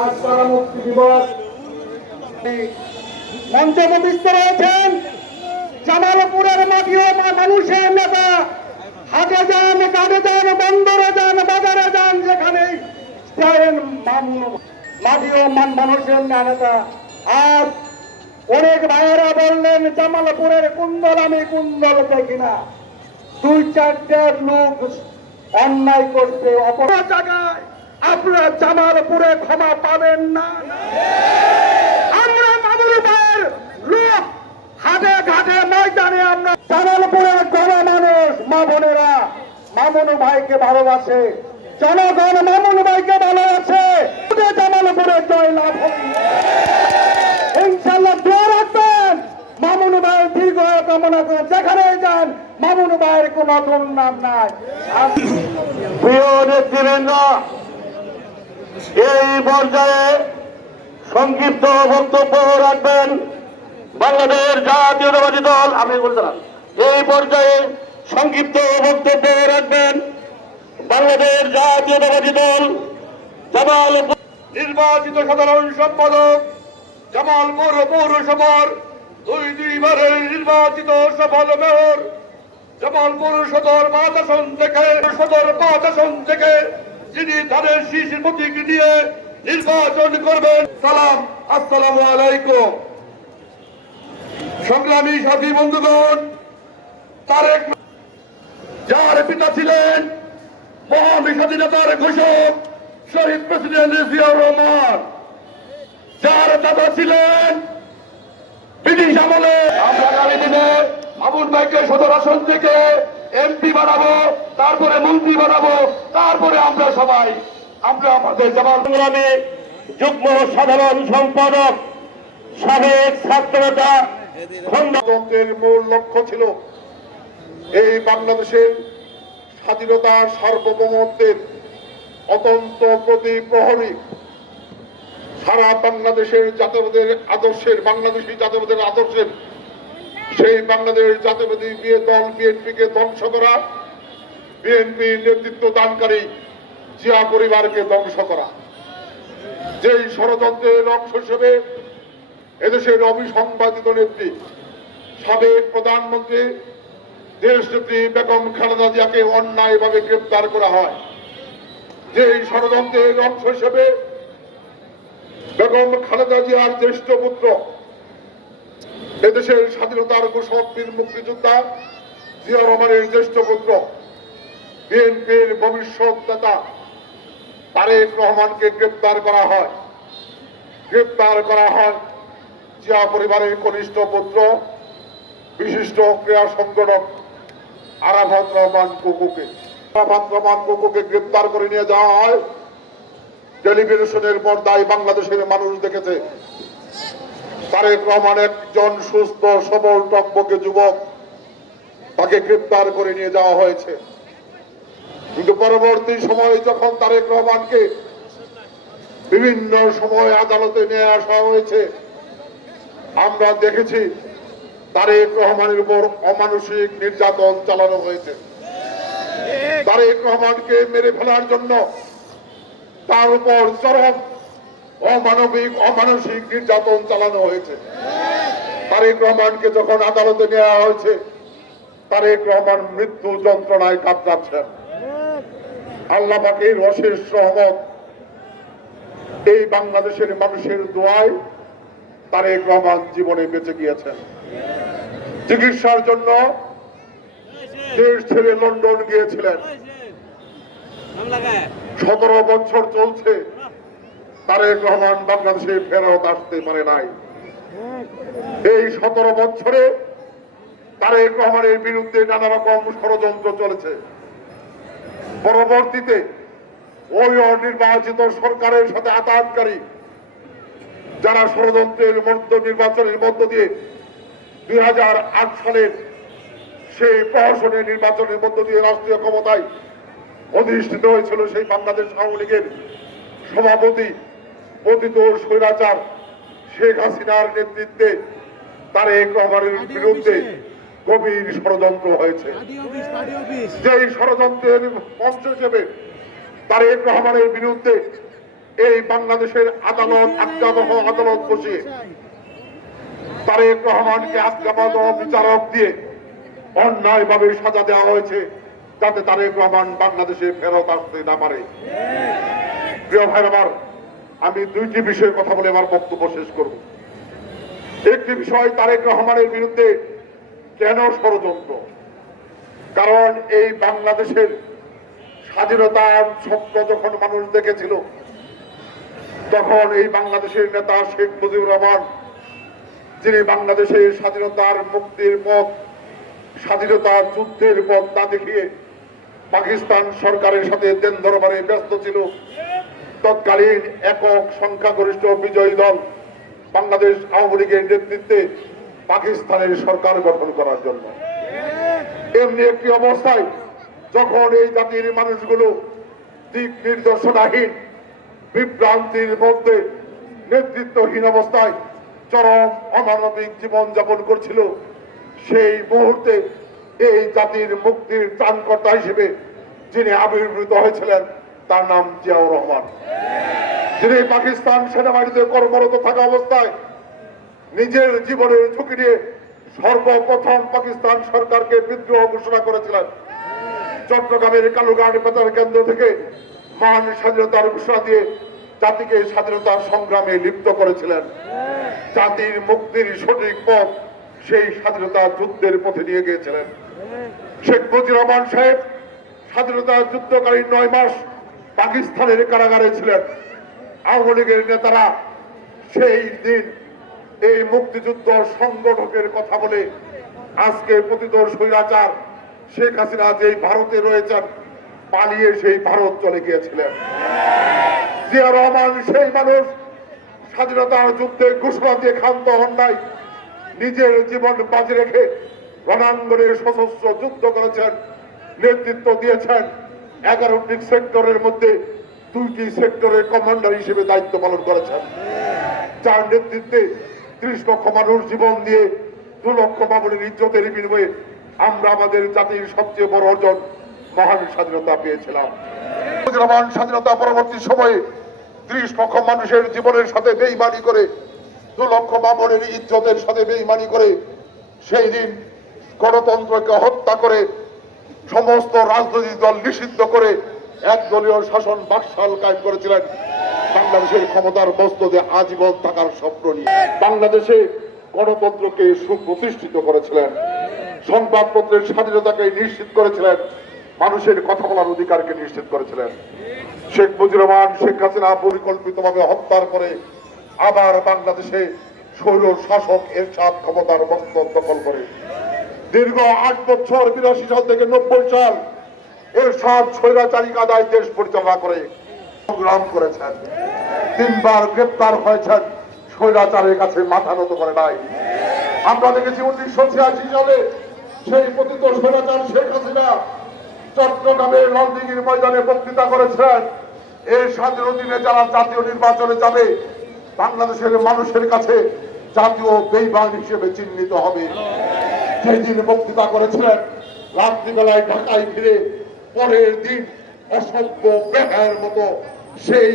আজ তারা মুক্তি দিবস। রয়েছেন জামালপুরের মাটিও মানুষের নেতা। যান যান, বন্দরে যান, বাজারে যান, যেখানে মাটিও মান মানুষের নেতা। আর অনেক ভাইয়েরা বললেন, জামালপুরের কুন্দল আমি কুন্দল দেখি না। দুই চারটে লোক অন্যায় করছে, অপরাধ জায়গায় আপনারা জামালপুরে ক্ষমা পাবেন না। আমরা লোক। হাটে ঘাটে ময়দানে আমরা জামালপুরের ভাইকে ভালোবাসে। জনগণ ভাইকে ভালোবাসে। জামালপুরে জয় লাভ ইনশাল্লাহ দোয়া রাখবেন। মামুন ভাইয়ের দীর্ঘ কামনা যেখানে যান, মামুন ভাইয়ের কোন দুর্নাম নাই। প্রিয় নেতৃবৃন্দ এই পর্যায়ে সংক্ষিপ্ত বক্তব্য রাখবেন বাংলাদেশ জাতীয়তাবাদী দল আমি বলছিলাম এই পর্যায়ে সংক্ষিপ্ত বক্তব্য রাখবেন বাংলাদেশ জাতীয়তাবাদী দল জামাল নির্বাচিত সাধারণ সম্পাদক জামালপুর পৌরসভার দুই দুইবারের নির্বাচিত সফল মেয়র জামালপুর সদর আসন থেকে সদর আসন থেকে যিনি তাদের শীষের প্রতীক নিয়ে নির্বাচন করবেন, সালাম, আসসালামু আলাইকুম। সংগ্রামী সাথী বন্ধুগণ, তারেক যার পিতা ছিলেন মহান স্বাধীনতার ঘোষক, শহীদ প্রেসিডেন্ট জিয়াউর রহমান। যার দাদা ছিলেন ব্রিটিশ আমলে। আমরা আগামী দিনে মামুন ভাইকে সদর আসন থেকে এমপি বানাবো তারপরে মন্ত্রী বানাবো তারপরে আমরা সবাই আমরা আমাদের জামাল সংগ্রামে যুগ্ম সাধারণ সম্পাদক সাবেক ছাত্রতা গণতন্ত্রের মূল লক্ষ্য ছিল এই বাংলাদেশের স্বাধীনতা সার্বভৌমত্বের অতন্ত প্রতি প্রহরী সারা বাংলাদেশের জাতীয়বাদের আদর্শের বাংলাদেশি জাতীয়বাদের আদর্শের সেই বাংলাদেশ জাতীয়বাদী বিয়ে দল বিএনপিকে ধ্বংস করা, বিএনপি নেতৃত্ব দানকারী জিয়া পরিবারকে ধ্বংস করা। যেই ষড়যন্ত্রের অংশ হিসেবে এদেশের অবিসংবাদিত নেত্রী, সাবেক প্রধানমন্ত্রী দেশ নেত্রী বেগম খালেদা জিয়াকে অন্যায়ভাবে গ্রেপ্তার করা হয়। যেই ষড়যন্ত্রের অংশ হিসেবে বেগম খালেদা জিয়ার জ্যেষ্ঠ পুত্র এদেশের স্বাধীনতার ঘোষক বীর মুক্তিযোদ্ধা জিয়া রহমানের জ্যেষ্ঠ পুত্র, বিএনপির ভবিষ্যৎ নেতা তারেক রহমানকে গ্রেপ্তার করা হয়। গ্রেপ্তার করা হয় জিয়া পরিবারের কনিষ্ঠ পুত্র, বিশিষ্ট ক্রীড়া সংগঠক আরাফাত রহমান কুকুকে। আরাফাত রহমান কুকুকে গ্রেপ্তার করে নিয়ে যাওয়া হয়। টেলিভিশনের পর্দায় বাংলাদেশের মানুষ দেখেছে। তারেক রহমান একজন সুস্থ, সবল, টকবকে যুবক তাকে গ্রেপ্তার করে নিয়ে যাওয়া হয়েছে। কিন্তু পরবর্তী সময়ে যখন তারেক রহমানকে বিভিন্ন সময় আদালতে নিয়ে আসা হয়েছে, আমরা দেখেছি তারেক রহমানের উপর অমানসিক নির্যাতন চালানো হয়েছে। তারেক রহমানকে মেরে ফেলার জন্য তার উপর চরম অমানবিক অমানসিক নির্যাতন চালানো হয়েছে। তারেক রহমানকে যখন আদালতে নেওয়া হয়েছে তারেক রহমান মৃত্যু যন্ত্রণায় কাতরাচ্ছেন। আল্লাহ পাকের অশেষ রহমত এই বাংলাদেশের মানুষের দোয়ায় তারেক রহমান জীবনে বেঁচে গিয়েছেন। চিকিৎসার জন্য দেশ ছেড়ে লন্ডন গিয়েছিলেন। সতেরো বছর চলছে। তারেক রহমান বাংলাদেশে ফেরত আসতে পারে নাই। এই সতেরো বছরে তারেক রহমানের বিরুদ্ধে নানা রকম ষড়যন্ত্র চলেছে। পরবর্তীতে ওই অনির্বাচিত সরকারের সাথে আতাতকারী যারা ষড়যন্ত্রের মধ্য নির্বাচনের মধ্য দিয়ে দুই হাজার আট সালের সেই প্রহসনের নির্বাচনের মধ্য দিয়ে রাষ্ট্রীয় ক্ষমতায় অধিষ্ঠিত হয়েছিল সেই বাংলাদেশ আওয়ামী লীগের সভাপতি পতিত স্বৈরাচার শেখ হাসিনার নেতৃত্বে তারেক রহমানের বিরুদ্ধে গভীর ষড়যন্ত্র হয়েছে। যেই ষড়যন্ত্রের মঞ্চ হিসেবে তারেক রহমানের বিরুদ্ধে এই বাংলাদেশের আদালত আজ্ঞাবহ আদালত বসিয়ে তারেক রহমানকে আজ্ঞাবহ বিচারক দিয়ে অন্যায়ভাবে সাজা দেওয়া হয়েছে যাতে তারেক রহমান বাংলাদেশে ফেরত আসতে না পারে। প্রিয় ভাই আমার আমি দুইটি বিষয়ে কথা বলে আমার বক্তব্য শেষ করব। একটি বিষয় তারেক রহমানের বিরুদ্ধে কেন ষড়যন্ত্র? কারণ এই বাংলাদেশের স্বাধীনতার স্বপ্ন যখন মানুষ দেখেছিল, তখন এই বাংলাদেশের নেতা শেখ মুজিবুর রহমান, যিনি বাংলাদেশের স্বাধীনতার মুক্তির পথ স্বাধীনতার যুদ্ধের পথ তা দেখিয়ে পাকিস্তান সরকারের সাথে দেন দরবারে ব্যস্ত ছিল তৎকালীন একক সংখ্যাগরিষ্ঠ বিজয়ী দল বাংলাদেশ আওয়ামী লীগের নেতৃত্বে পাকিস্তানের সরকার গঠন করার জন্য। এমনি একটি অবস্থায় যখন এই জাতির মানুষগুলো দিক নির্দেশনাহীন, বিভ্রান্তির মধ্যে নেতৃত্বহীন অবস্থায় চরম অমানবিক জীবন যাপন করছিল, সেই মুহূর্তে এই জাতির মুক্তির ত্রাণকর্তা হিসেবে যিনি আবির্ভূত হয়েছিলেন তার নাম জিয়াউর রহমান। যিনি পাকিস্তান সেনাবাহিনীতে কর্মরত থাকা অবস্থায় নিজের জীবনের ঝুঁকি নিয়ে সর্বপ্রথম পাকিস্তান সরকারকে বিদ্রোহ ঘোষণা করেছিলেন। চট্টগ্রামের কালুঘাট বেতার কেন্দ্র থেকে মহান স্বাধীনতার ঘোষণা দিয়ে জাতিকে স্বাধীনতার সংগ্রামে লিপ্ত করেছিলেন। জাতির মুক্তির সঠিক পথ সেই স্বাধীনতা যুদ্ধের পথে নিয়ে গিয়েছিলেন। শেখ মুজিবুর রহমান সাহেব, স্বাধীনতা যুদ্ধকালীন নয় মাস পাকিস্তানের কারাগারে ছিলেন। আওয়ামী লীগের নেতারা সেই দিন এই মুক্তিযুদ্ধ সংগঠকের কথা বলে আজকে পতিত স্বৈরাচার শেখ হাসিনা যেই ভারতে রয়েছেন, পালিয়ে সেই ভারত চলে গিয়েছিলেন। জিয়া রহমান সেই মানুষ স্বাধীনতার যুদ্ধে ঘোষণা দিয়ে ক্ষান্ত হন নাই, নিজের জীবন বাজি রেখে রণাঙ্গনে সশস্ত্র যুদ্ধ করেছেন, নেতৃত্ব দিয়েছেন। এগারোটি সেক্টরের মধ্যে দুইটি সেক্টরের কমান্ডার হিসেবে দায়িত্ব পালন করেছেন। যার নেতৃত্বে ত্রিশ লক্ষ মানুষ জীবন দিয়ে দু লক্ষ মামুনের ইজ্জতের বিনিময়ে আমরা আমাদের জাতির সবচেয়ে বড় অর্জন মহান স্বাধীনতা পেয়েছিলাম। রহমান স্বাধীনতা পরবর্তী সময়ে ত্রিশ লক্ষ মানুষের জীবনের সাথে বেইমানি করে দু লক্ষ মামুনের ইজ্জতের সাথে বেইমানি করে সেই দিন গণতন্ত্রকে হত্যা করে সমস্ত রাজনৈতিক দল নিষিদ্ধ করে একদলীয় শাসন বাকশাল কায়েম করেছিলেন। বাংলাদেশের ক্ষমতার বস্তুতে আজীবন থাকার স্বপ্ন নিয়ে বাংলাদেশে গণতন্ত্রকে সুপ্রতিষ্ঠিত করেছিলেন। সংবাদপত্রের স্বাধীনতাকে নিশ্চিত করেছিলেন। মানুষের কথা বলার অধিকারকে নিশ্চিত করেছিলেন। শেখ মুজিবুর রহমান, শেখ হাসিনা পরিকল্পিতভাবে হত্যার পরে আবার বাংলাদেশে স্বৈর শাসক এরশাদ ক্ষমতার মস্তক দখল করে দীর্ঘ আট বছর বিরাশি সাল থেকে নব্বই সাল এরশাদ স্বৈরাচারী কাদায় দেশ পরিচালনা করে সংগ্রাম করেছেন। তিনবার গ্রেপ্তার হয়েছেন, স্বৈরাচারের কাছে মাথা নত করে নাই। আমরা দেখেছি উনিশশো ছিয়াশি সালে সেই পতিত স্বৈরাচার শেখ হাসিনা চট্টগ্রামের লালদিঘির ময়দানে বক্তৃতা করেছেন। এর স্বাধীন অধীনে যারা জাতীয় নির্বাচনে যাবে, বাংলাদেশের মানুষের কাছে জাতীয় বেইমান হিসেবে চিহ্নিত হবে। সেই দিন বক্তৃতা করেছিলেন রাত্রিবেলায় ঢাকায় ফিরে পরের দিন অসভ্য বেহার মতো সেই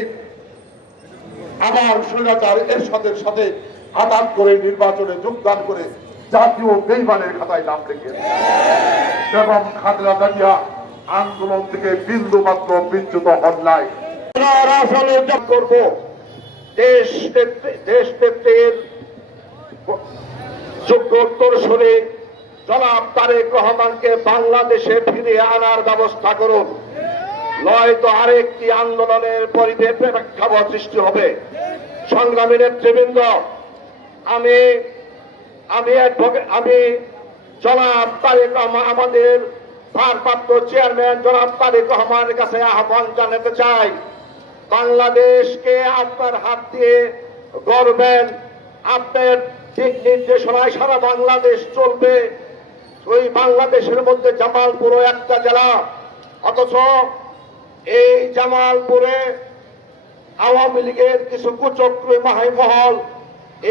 আবার স্বৈরাচার এরশাদের সাথে সাথে আদান করে নির্বাচনে যোগদান করে জাতীয় বেইমানের খাতায় নাম লিখে এবং খাদরা দাঁড়িয়া আন্দোলন থেকে বিন্দু মাত্র বিচ্যুত হন নাই। করব। দেশ দেশ যোগ্য উত্তরসূরি জনাব তারেক রহমানকে বাংলাদেশে ফিরিয়ে আনার ব্যবস্থা করুন। নয়তো আরেকটি আন্দোলনের পরিবেশ সৃষ্টি হবে। সংগ্রামী নেতৃবৃন্দ, আমি আমি আমি জনাব তারেক রহমান, আমাদের ভারপ্রাপ্ত চেয়ারম্যান জনাব তারেক রহমানের কাছে আহ্বান জানাতে চাই। বাংলাদেশকে আপনার হাত দিয়ে গড়বেন। আপনার দিক নির্দেশনায় সারা বাংলাদেশ চলবে। ওই বাংলাদেশের মধ্যে জামালপুরও একটা জেলা। অথচ এই জামালপুরে আওয়ামী লীগের কিছু কুচক্রী মাহিমহল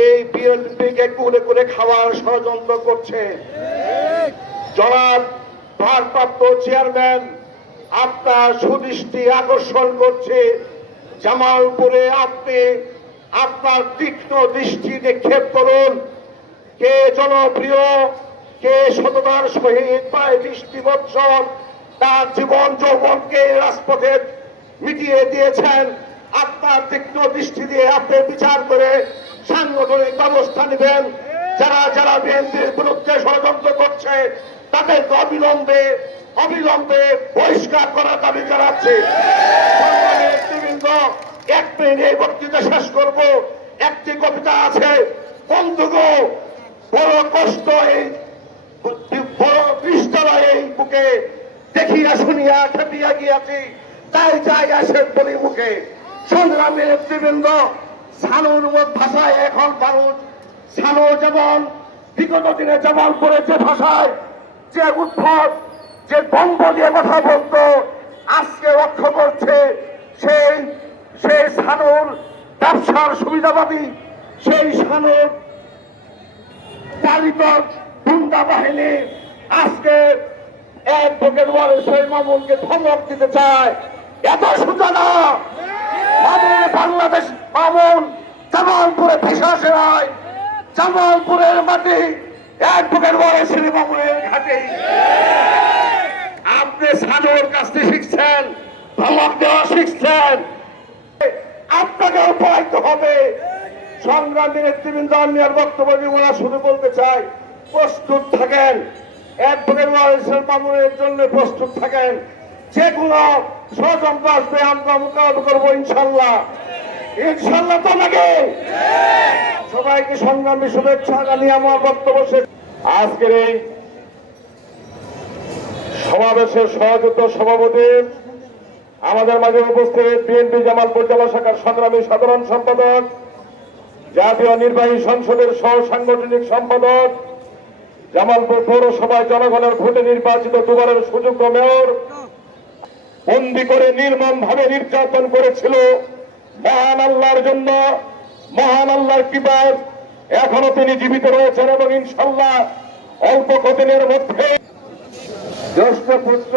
এই বিএনপিকে কুলে করে খাওয়ার ষড়যন্ত্র করছে। জনাব ভারপ্রাপ্ত চেয়ারম্যান, আপনার সুদৃষ্টি আকর্ষণ করছে। জামালপুরে আপনি আপনার তীক্ষ্ণ দৃষ্টি নিক্ষেপ করুন। কে জনপ্রিয়? কে সততার সহিত প্রায় বৃষ্টি বৎসর তার জীবন যৌবনকে রাজপথে মিটিয়ে দিয়েছেন। আপনার তীক্ষ্ণ দৃষ্টি দিয়ে আপনি বিচার করে সাংগঠনিক ব্যবস্থা নেবেন। যারা যারা বিএনপির বিরুদ্ধে ষড়যন্ত্র করছে, তাদেরকে অবিলম্বে অবিলম্বে বহিষ্কার করার দাবি জানাচ্ছি। এক মিনিট এই বক্তৃতা শেষ করব। একটি কবিতা আছে, বন্ধুগো, বড় কষ্ট এই বড় পৃষ্ঠালয় এই বুকে দেখিয়া শুনিয়া খেপিয়া গিয়াছি। তাই যাই আসে বলি মুখে সংগ্রামী নেতৃবৃন্দ, সানুর ভাষায় এখন মানুষ। সানু যেমন বিগত দিনে যেমন করে ভাষায়, যে উদ্ভব, যে বঙ্গ দিয়ে কথা বলতো, আজকে লক্ষ্য করছে সেই সেই সানুর ব্যবসার সুবিধাবাদী, সেই সানুর চালিত গুন্ডা বাহিনী আজকে এক বুকের ওয়ারে মামুনকে ধমক দিতে চায়। এত সোজা না মামুন, বাংলাদেশ মামুন, জামালপুরে ভেসে আসে নাই। জামালপুরের মাটি এক বুকের ওয়ারে শ্রী মামুনের ঘাটে। আপনি সানুর কাছ থেকে শিখছেন, ধমক দেওয়া শিখছেন। আপনাকে উপায়িত হবে। সংগ্রামী নেতৃবৃন্দ আমি আর বক্তব্য না, শুধু বলতে চাই প্রস্তুত থাকেন। মামুনের জন্য প্রস্তুত থাকেন। যেগুলো ষড়যন্ত্র আসবে, আমরা মোকাবিলা করব ইনশাল্লাহ। ইনশাল্লাহ তো নাকি? সবাইকে সংগ্রামী শুভেচ্ছা জানিয়ে আমার বক্তব্য শেষ। আজকের এই সমাবেশের সহযুক্ত সভাপতি আমাদের মাঝে উপস্থিত বিএনপি জামালপুর জেলা শাখার সংগ্রামী সাধারণ সম্পাদক, জাতীয় নির্বাহী সংসদের সহ সাংগঠনিক সম্পাদক জামালপুর পৌরসভায় জনগণের ভোটে নির্বাচিত দুবারের সুযোগ্য মেয়র। বন্দি করে নির্মম ভাবে নির্যাতন করেছিল। মহান আল্লাহর জন্য, মহান আল্লাহর কৃপায় এখনও তিনি জীবিত রয়েছেন এবং ইনশাল্লাহ অল্প কদিনের মধ্যে জ্যেষ্ঠ পুত্র,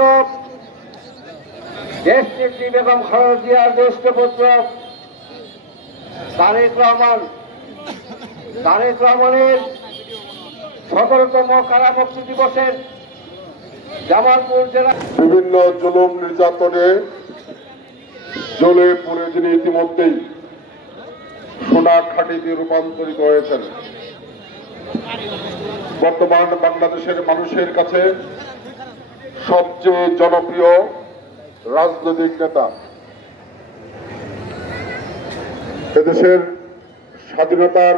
দেশ নেত্রী বেগম জ্যেষ্ঠ পুত্র, তারেক রহমান। তারেক রহমানের সতেরোতম কারামুক্তি দিবসের জামালপুর জেলা বিভিন্ন জুলুম নির্যাতনে জ্বলে পড়ে তিনি ইতিমধ্যেই সোনা খাটিতে রূপান্তরিত হয়েছেন। বর্তমান বাংলাদেশের মানুষের কাছে সবচেয়ে জনপ্রিয় রাজনৈতিক নেতা। এদেশের স্বাধীনতার